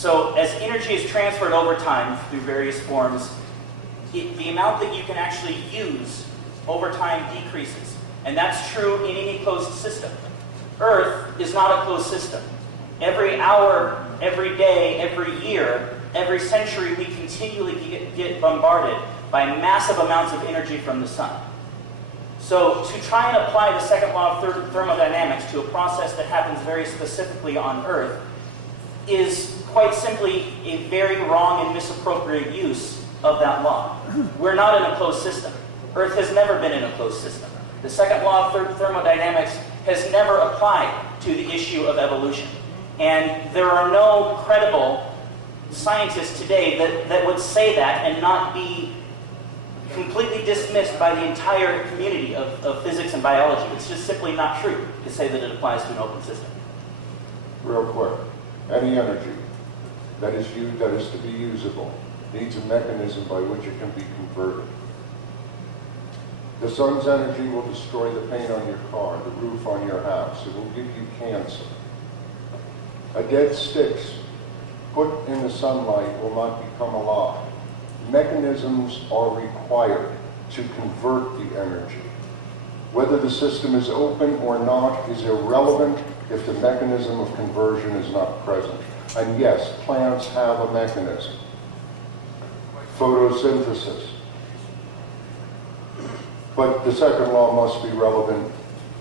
So as energy is transferred over time through various forms, the amount that you can actually use over time decreases. And that's true in any closed system. Earth is not a closed system. Every hour, every day, every year, every century, we continually get bombarded by massive amounts of energy from the sun. So to try and apply the second law of thermodynamics to a process that happens very specifically on Earth is quite simply a very wrong and misappropriate use of that law. We're not in a closed system. Earth has never been in a closed system. The second law of thermodynamics has never applied to the issue of evolution. And there are no credible scientists today that would say that and not be completely dismissed by the entire community of physics and biology. It's just simply not true to say that it applies to an open system. Real quick, any energy that is to be usable needs a mechanism by which it can be converted. The sun's energy will destroy the paint on your car, the roof on your house. It will give you cancer. A dead stick put in the sunlight will not become alive. Mechanisms are required to convert the energy. Whether the system is open or not is irrelevant if the mechanism of conversion is not present. And yes, plants have a mechanism. Photosynthesis. But the second law must be relevant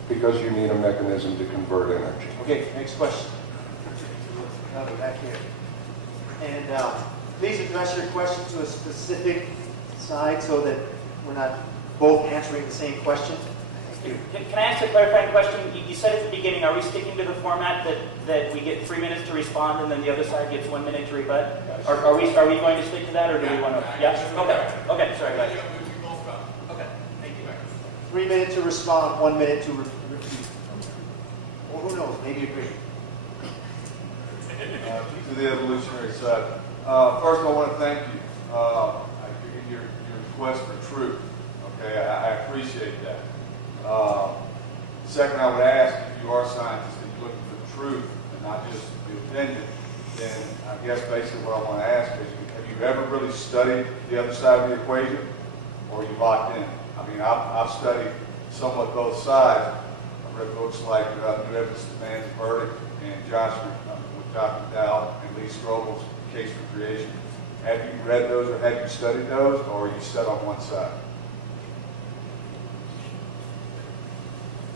because you need a mechanism to convert energy. Okay, next question. Back here. And please address your question to a specific side so that we're not both answering the same question. Thank you. Can I ask a clarifying question? You said at the beginning, are we sticking to the format that we get 3 minutes to respond and then the other side gets 1 minute to rebut? Are we going to stick to that, or do we want to? Yeah? Okay, sorry, go ahead. Okay, thank you. 3 minutes to respond, 1 minute to repeat. Or who knows, maybe agree. To the evolutionary side. First, I want to thank you. In your request for truth. Okay, I appreciate that. Second, I would ask, if you are scientists and you're looking for the truth and not just the opinion, then I guess basically what I want to ask is, have you ever really studied the other side of the equation, or are you locked in? I mean, I've studied somewhat both sides. I've read books like New Evidence Demands a Verdict and with Dr. Dow and Lee Strobel's Case for Creation. Have you read those, or have you studied those, or are you set on one side?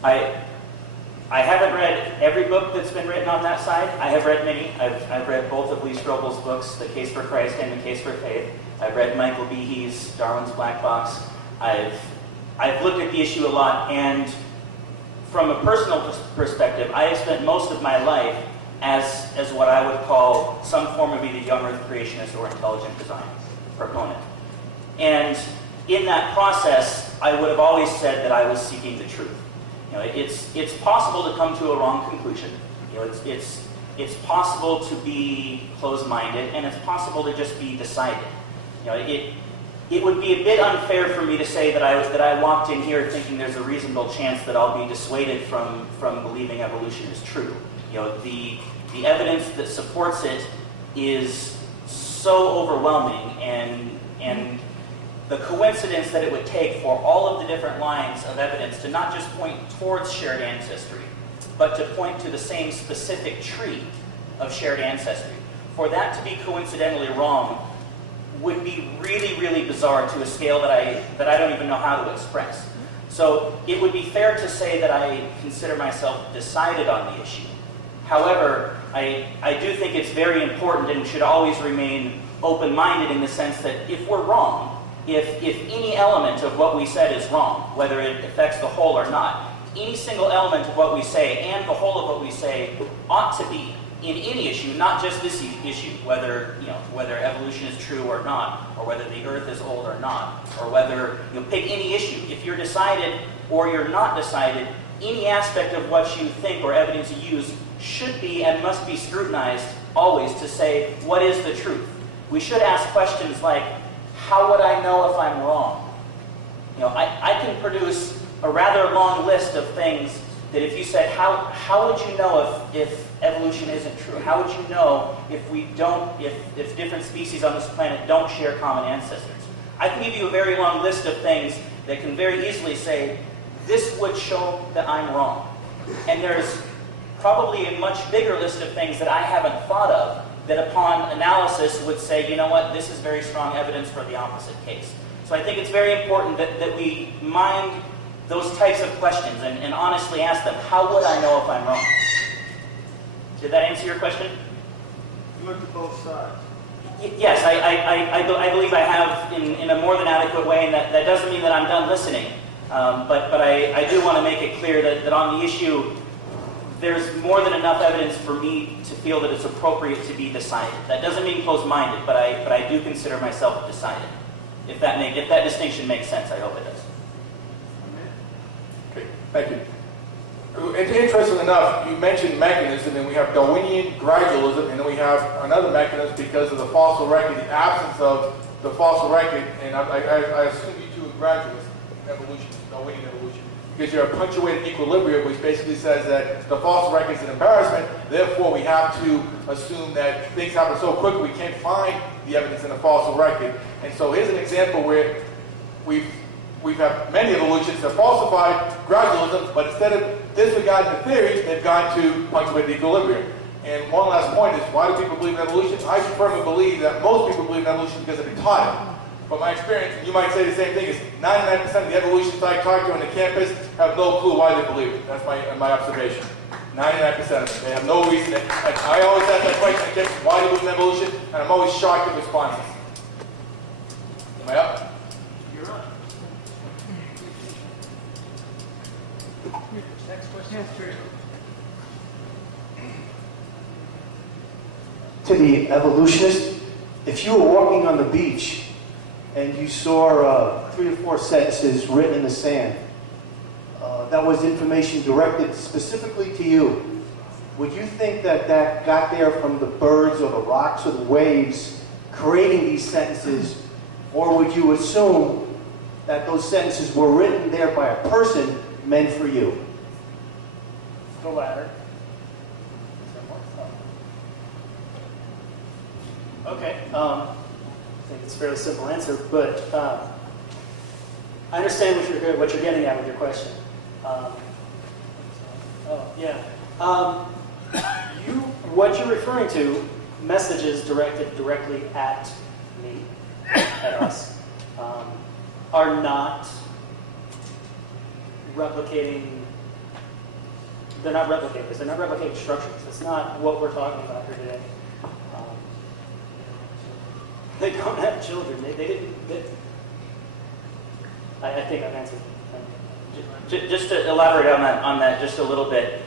I haven't read every book that's been written on that side. I have read many. I've read both of Lee Strobel's books, The Case for Christ and The Case for Faith. I've read Michael Behe's Darwin's Black Box. I've looked at the issue a lot, and from a personal perspective, I have spent most of my life as what I would call some form of either young earth creationist or intelligent design proponent. And in that process, I would have always said that I was seeking the truth. You know, it's possible to come to a wrong conclusion. You know, it's possible to be closed-minded, and it's possible to just be decided. You know, it would be a bit unfair for me to say that I walked in here thinking there's a reasonable chance that I'll be dissuaded from believing evolution is true. You know, the evidence that supports it is so overwhelming, and the coincidence that it would take for all of the different lines of evidence to not just point towards shared ancestry, but to point to the same specific tree of shared ancestry, for that to be coincidentally wrong would be really, really bizarre to a scale that I don't even know how to express. So it would be fair to say that I consider myself decided on the issue. However, I do think it's very important and should always remain open-minded in the sense that if we're wrong, if any element of what we said is wrong, whether it affects the whole or not, any single element of what we say and the whole of what we say ought to be in any issue, not just this issue, whether evolution is true or not, or whether the earth is old or not, or whether pick any issue. If you're decided or you're not decided, any aspect of what you think or evidence you use should be and must be scrutinized always to say, what is the truth? We should ask questions like, how would I know if I'm wrong? I can produce a rather long list of things that if you said, how would you know if evolution isn't true? How would you know if different species on this planet don't share common ancestors? I can give you a very long list of things that can very easily say, this would show that I'm wrong. And there's probably a much bigger list of things that I haven't thought of that upon analysis would say, you know what, this is very strong evidence for the opposite case. So I think it's very important that we mind those types of questions and honestly ask them, how would I know if I'm wrong? Did that answer your question? You looked at both sides. Yes, I believe I have in a more than adequate way, and that doesn't mean that I'm done listening. But I do want to make it clear that on the issue, there's more than enough evidence for me to feel that it's appropriate to be decided. That doesn't mean closed-minded, but I do consider myself decided. If that distinction makes sense, I hope it does. Okay, thank you. It's interesting enough, you mentioned mechanism, and we have Darwinian gradualism, and then we have another mechanism because of the fossil record, the absence of the fossil record, and I assume you two are gradualists, evolution, Darwinian evolution, because you're a punctuated equilibrium, which basically says that the fossil record is an embarrassment, therefore we have to assume that things happen so quickly we can't find the evidence in the fossil record. And so here's an example where we've had many evolutions that falsified gradualism, but instead of disregarding the theories, they've gone to punctuated equilibrium. And one last point is, why do people believe in evolution? I firmly believe that most people believe in evolution because they're tired. From my experience, and you might say the same thing, is 99% of the evolutionists I talk to on the campus have no clue why they believe it. That's my observation. 99% of them. They have no reason. I always ask that question again, why do you believe in evolution? And I'm always shocked at responses. Am I up? You're up. Next question. To the evolutionist, if you were walking on the beach and you saw 3 or 4 sentences written in the sand, that was information directed specifically to you, would you think that that got there from the birds or the rocks or the waves creating these sentences, or would you assume that those sentences were written there by a person meant for you? The latter. Okay. I think it's a fairly simple answer, but I understand what you're getting at with your question. What you're referring to, messages directed directly at me, at us, are not replicating. They're not replicators. They're not replicating structures. That's not what we're talking about here today. They don't have children. They didn't. I think I've answered. Just to elaborate on that just a little bit,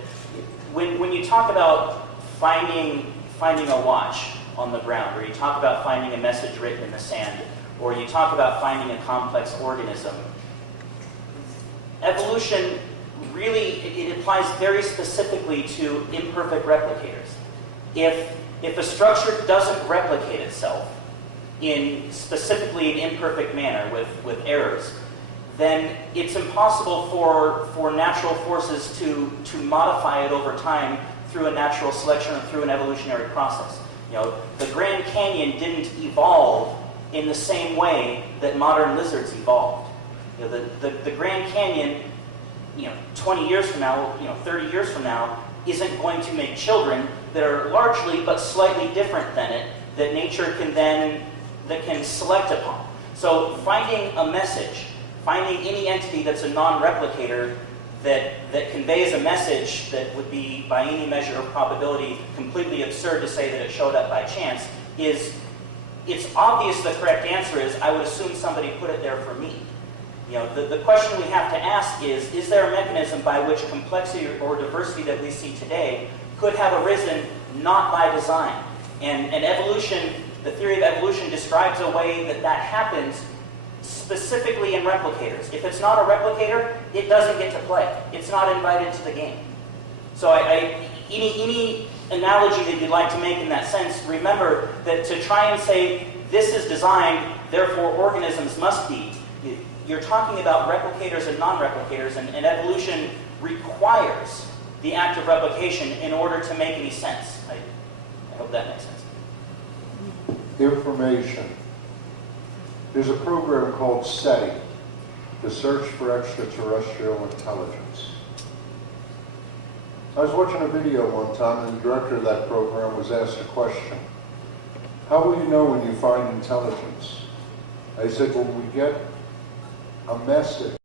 when you talk about finding a watch on the ground, or you talk about finding a message written in the sand, or you talk about finding a complex organism, evolution really it applies very specifically to imperfect replicators. If a structure doesn't replicate itself in specifically an imperfect manner with errors, then it's impossible for natural forces to modify it over time through a natural selection or through an evolutionary process. You know, the Grand Canyon didn't evolve in the same way that modern lizards evolved. You know, the Grand Canyon, 20 years from now, 30 years from now, isn't going to make children that are largely but slightly different than it that nature can select upon. So finding a message, finding any entity that's a non-replicator that conveys a message that would be, by any measure of probability, completely absurd to say that it showed up by chance, it's obvious the correct answer is, I would assume somebody put it there for me. The question we have to ask is there a mechanism by which complexity or diversity that we see today could have arisen not by design? And evolution, the theory of evolution describes a way that happens specifically in replicators. If it's not a replicator, it doesn't get to play. It's not invited to the game. So any analogy that you'd like to make in that sense, remember that to try and say this is designed, therefore organisms must be, you're talking about replicators and non-replicators, and evolution requires the act of replication in order to make any sense. I hope that makes sense. Information. There's a program called SETI, the Search for Extraterrestrial Intelligence. I was watching a video one time and the director of that program was asked a question. How will you know when you find intelligence? I said, well, we get a message